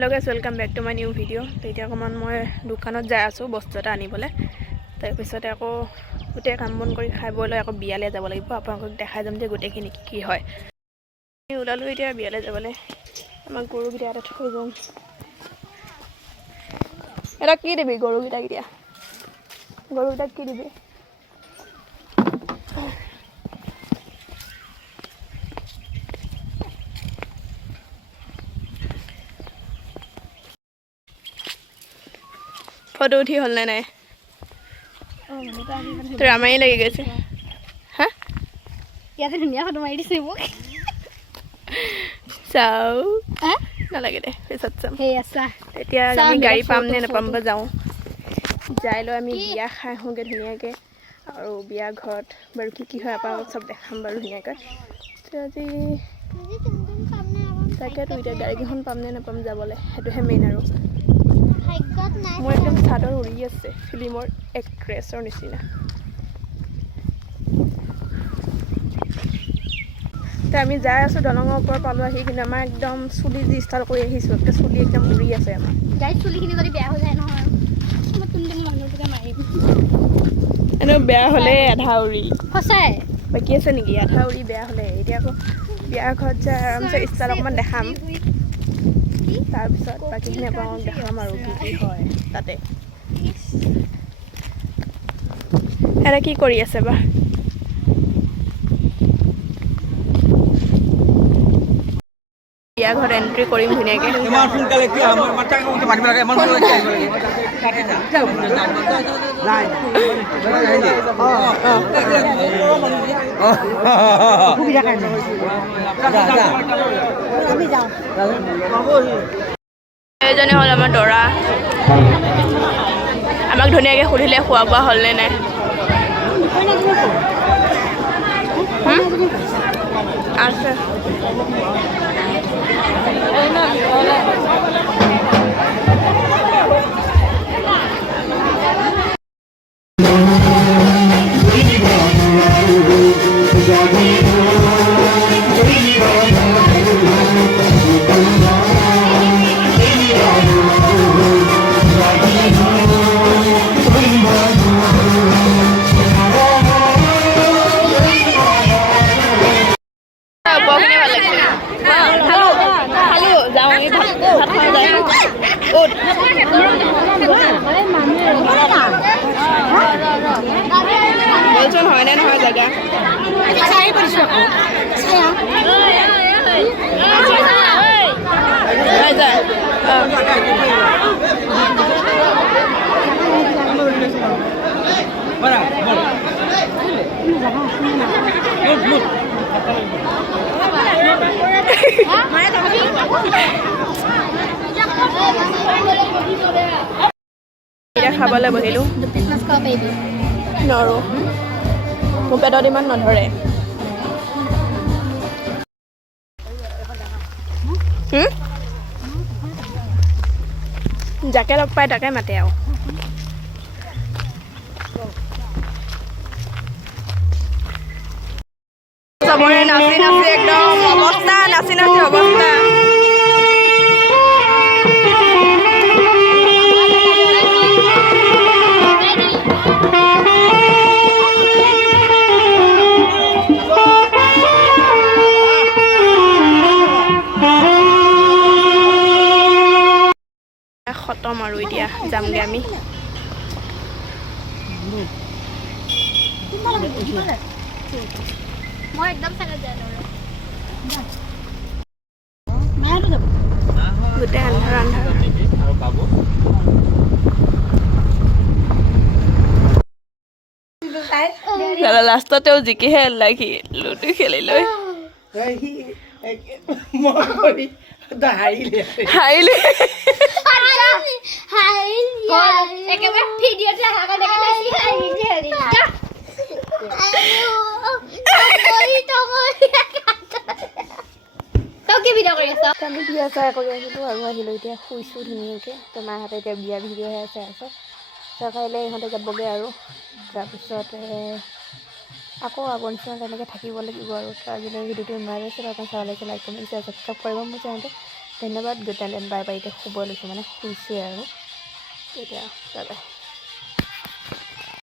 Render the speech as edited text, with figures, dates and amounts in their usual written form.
Hello guys, welcome back to my new video. তো এতিয়া অকমান মই দোকানত যাই আছো বস্তু এটা আনিবলে। তাৰ পিছতে আকৌ গোটে কাম বন কৰি খাই বৈ লৈ আকৌ বিয়ালে যাব লাগিব। আপোনাক দেখাই যাম যে গোটেখিনি কি হয়। আমি ওলালো এতিয়া বিয়ালে যাবলে। আমাৰ গৰুগিটা এটা থৈ যাম। এটা কি দিবি গৰুগিটা এতিয়া? গৰুগিটা কি দিবি? ফটো উঠি হল নাই তোৰ আমাই লাগি গৈছে হা ইয়াতে ধুনীয়া ফটো মাৰি দিছে মোক চাও নালাগে দে পিছত চাম হে আছা এতিয়া আমি গাড়ী পাম নে নাপাম বা যাওঁ যাই লৈ আমি বিয়া খাই হোগে ধুনীয়াকে আৰু বিয়া ঘৰত বাৰু কি হয় আপোনালোক চব দেখাম বাৰু ধুনীয়াকৈ আজি তাকে তো এতিয়া গাড়ীখন পাম নে নাপাম যাবলৈ সেইটোহে মেইন আৰু মোৰ একদম চাদৰ উৰি আছে ফিল্মৰ এক্ট্ৰেছৰ নিচিনা তো আমি যাই আছো দলঙৰ ওপৰত পালো আহি কিন্তু আমাৰ একদম চুলি যি ষ্টাইল কৰি আহিছো একটা চুলি একদম উৰি আছে আমাৰ গাইজ চুলিখিনি যদি বেয়া হৈ যায় নহয় মই তুমি মানুহটোকে মাৰিম এনে বেয়া হলে আধা উৰি সঁচাই বাকী আছে নেকি আধা উৰি বেয়া হলে এতিয়া আকৌ বিয়াৰ ঘৰত যাই আৰামছে ষ্টাইল অকমান দেখাম তাৰপিছত বাকীখিনি আপোনালোকক দেখাম আৰু কি হয় তাতে এটা কি কৰি আছে বা বিয়া ঘৰত এন্ট্ৰি কৰিম ধুনীয়াকে ইমান সোনকালে কি আমাৰ মাথাক মাৰিব লাগে ইমান সোনকালে কি আহিব লাগে নাই সুবিধা কাৰণে আমি যাওঁ এইজনে হ'ল আমাৰ দৰা আমাক ধুনীয়াকে সুধিলে খোৱা বোৱা হ'ল নে নাই আছে বলচোন হয় নে নহয় জেগা এতিয়া খাবলৈ বহিলোঁ নৰো মোৰ পেটত ইমান নধৰে যাকে লগ পাই তাকে মাতে আৰু চবৰে নাচি নাচি একদম অৱস্থা নাচি নাচি অৱস্থা খতম আৰু এতিয়া যামগে আমি মই একদম চাগে যাই গোটেই আন্ধাৰ আন্ধাৰ লাষ্টতেও জিকিহে লাগি লুডু খেলি লৈ হাৰিলে একেবাৰে ভিডিঅ'তে হাকা দেখা কি ভিডিঅ' কৰি আছ আমি বিয়া চাই কৰি আহিলোঁ আৰু আহিলোঁ এতিয়া শুইছোঁ ধুনীয়াকৈ তো মাহঁতে এতিয়া বিয়া ভিডিঅ'হে চাই আছে কাইলৈ ইহঁতে যাবগৈ আৰু তাৰপিছতে আকৌ আগৰ নিচিনা তেনেকৈ থাকিব লাগিব আৰু আজিলৈ ভিডিঅ'টো ইমানেই আছিল আপোনাক চাব লাগিছে লাইক কমেণ্ট শ্বেয়াৰ ছাবস্ক্ৰাইব কৰিব মোৰ চেনেলটো ধন্যবাদ, গুড নাইট, বাই বাই। এতিয়া শুব লৈছোঁ, মানে শুইছোৱে আৰু এতিয়া বাই বাই।